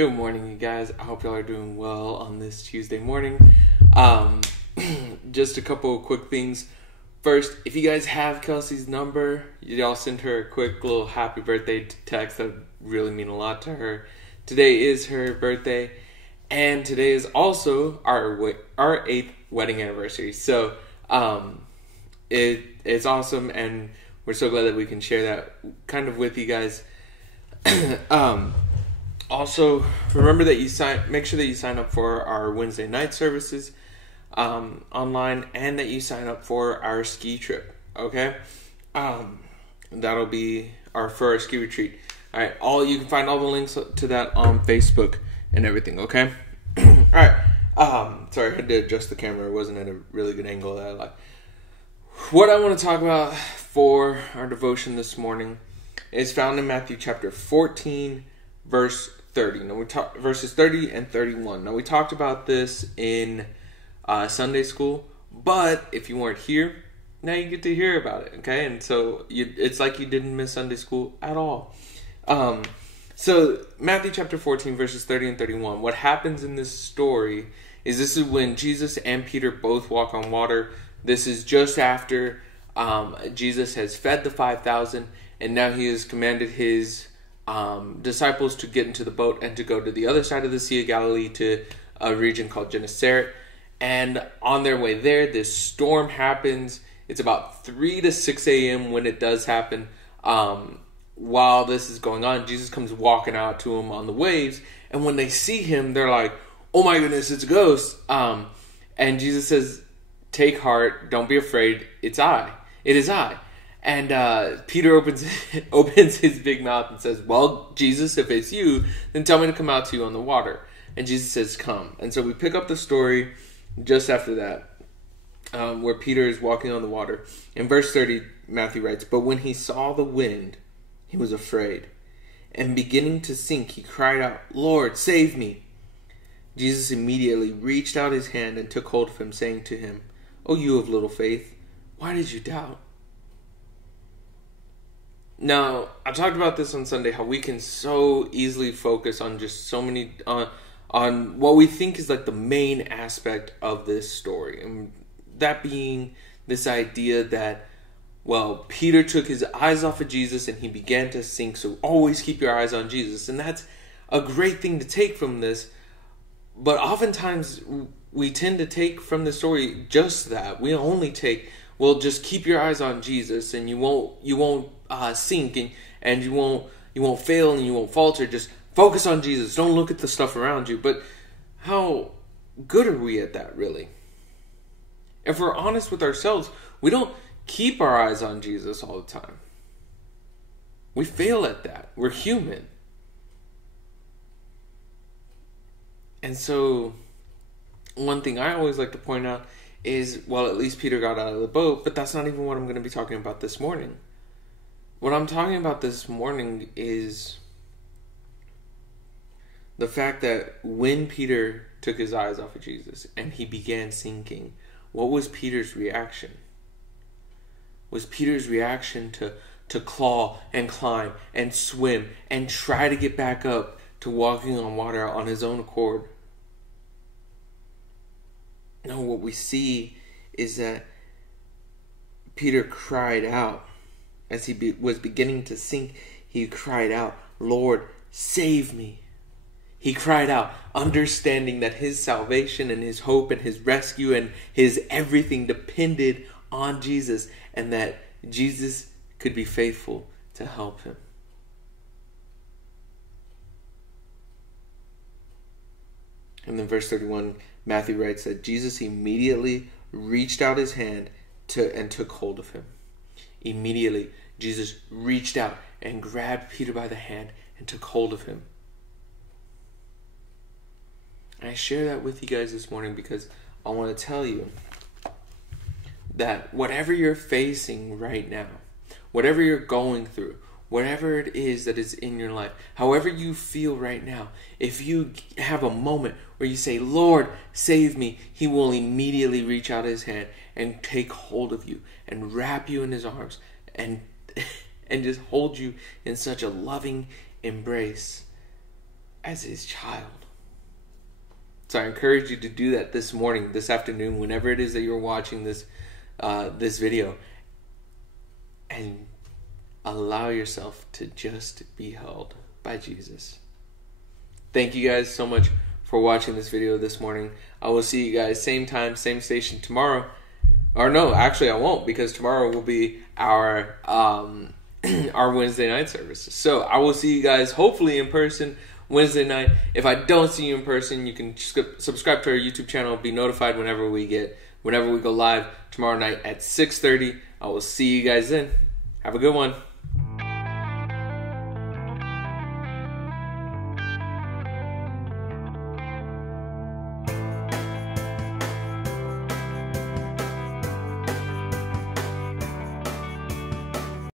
Good morning, you guys. I hope y'all are doing well on this Tuesday morning. Just a couple of quick things. First, if you guys have Kelsey's number, y'all send her a quick little happy birthday text. That would really mean a lot to her. Today is her birthday, and today is also our 8th wedding anniversary. So it's awesome, and we're so glad that we can share that kind of with you guys. Also, remember that make sure that you sign up for our Wednesday night services online, and that you sign up for our ski trip. Okay, that'll be for our ski retreat. All right, you can find all the links to that on Facebook and everything. Okay, all right. Sorry, I had to adjust the camera. It wasn't at a really good angle that I like. What I want to talk about for our devotion this morning is found in Matthew chapter 14, verse 30. Now verses 30 and 31. Now we talked about this in Sunday school, but if you weren't here, now you get to hear about it. Okay, and so it's like you didn't miss Sunday school at all. So Matthew chapter 14, verses 30 and 31. What happens in this story is this is when Jesus and Peter both walk on water. This is just after Jesus has fed the 5,000, and now he has commanded his disciples to get into the boat and to go to the other side of the Sea of Galilee to a region called Gennesaret. And on their way there, this storm happens. It's about 3 to 6 a.m. when it does happen. While this is going on, Jesus comes walking out to them on the waves. And when they see him, they're like, "Oh my goodness, it's a ghost." And Jesus says, "Take heart, don't be afraid. It is I." And Peter opens his big mouth and says, "Well, Jesus, if it's you, then tell me to come out to you on the water." And Jesus says, "Come." And so we pick up the story just after that, where Peter is walking on the water. In verse 30, Matthew writes, "But when he saw the wind, he was afraid. And beginning to sink, he cried out, 'Lord, save me.' Jesus immediately reached out his hand and took hold of him, saying to him, 'O you of little faith, why did you doubt?'" Now, I talked about this on Sunday, how we can so easily focus on just so many, on what we think is like the main aspect of this story. And that being this idea that, well, Peter took his eyes off of Jesus and he began to sink, so always keep your eyes on Jesus. And that's a great thing to take from this. But oftentimes, we tend to take from the story just that. We only take, well, just keep your eyes on Jesus, and you won't sink, and you won't fail, and you won't falter. Just focus on Jesus. Don't look at the stuff around you. But how good are we at that, really? If we're honest with ourselves, we don't keep our eyes on Jesus all the time. We fail at that. We're human. And so, one thing I always like to point out is, well, at least Peter got out of the boat, but that's not even what I'm going to be talking about this morning. What I'm talking about this morning is the fact that when Peter took his eyes off of Jesus and he began sinking, what was Peter's reaction? Was Peter's reaction to claw and climb and swim and try to get back up to walking on water on his own accord? No, what we see is that Peter cried out. As he was beginning to sink, he cried out, "Lord, save me." He cried out, understanding that his salvation and his hope and his rescue and his everything depended on Jesus, and that Jesus could be faithful to help him. And then verse 31, Matthew writes that Jesus immediately reached out his hand and took hold of him. Immediately, Jesus reached out and grabbed Peter by the hand and took hold of him. And I share that with you guys this morning because I want to tell you that whatever you're facing right now, whatever you're going through, whatever it is that is in your life, however you feel right now, if you have a moment where you say, "Lord, save me," he will immediately reach out his hand and take hold of you and wrap you in his arms and just hold you in such a loving embrace as his child. So I encourage you to do that this morning, this afternoon, whenever it is that you're watching this this video, and allow yourself to just be held by Jesus. Thank you guys so much for watching this video this morning. I will see you guys same time, same station tomorrow. Or no, actually I won't, because tomorrow will be our our Wednesday night service. So I will see you guys hopefully in person Wednesday night. If I don't see you in person, you can subscribe to our YouTube channel, be notified whenever we go live tomorrow night at 6:30. I will see you guys then. Have a good one.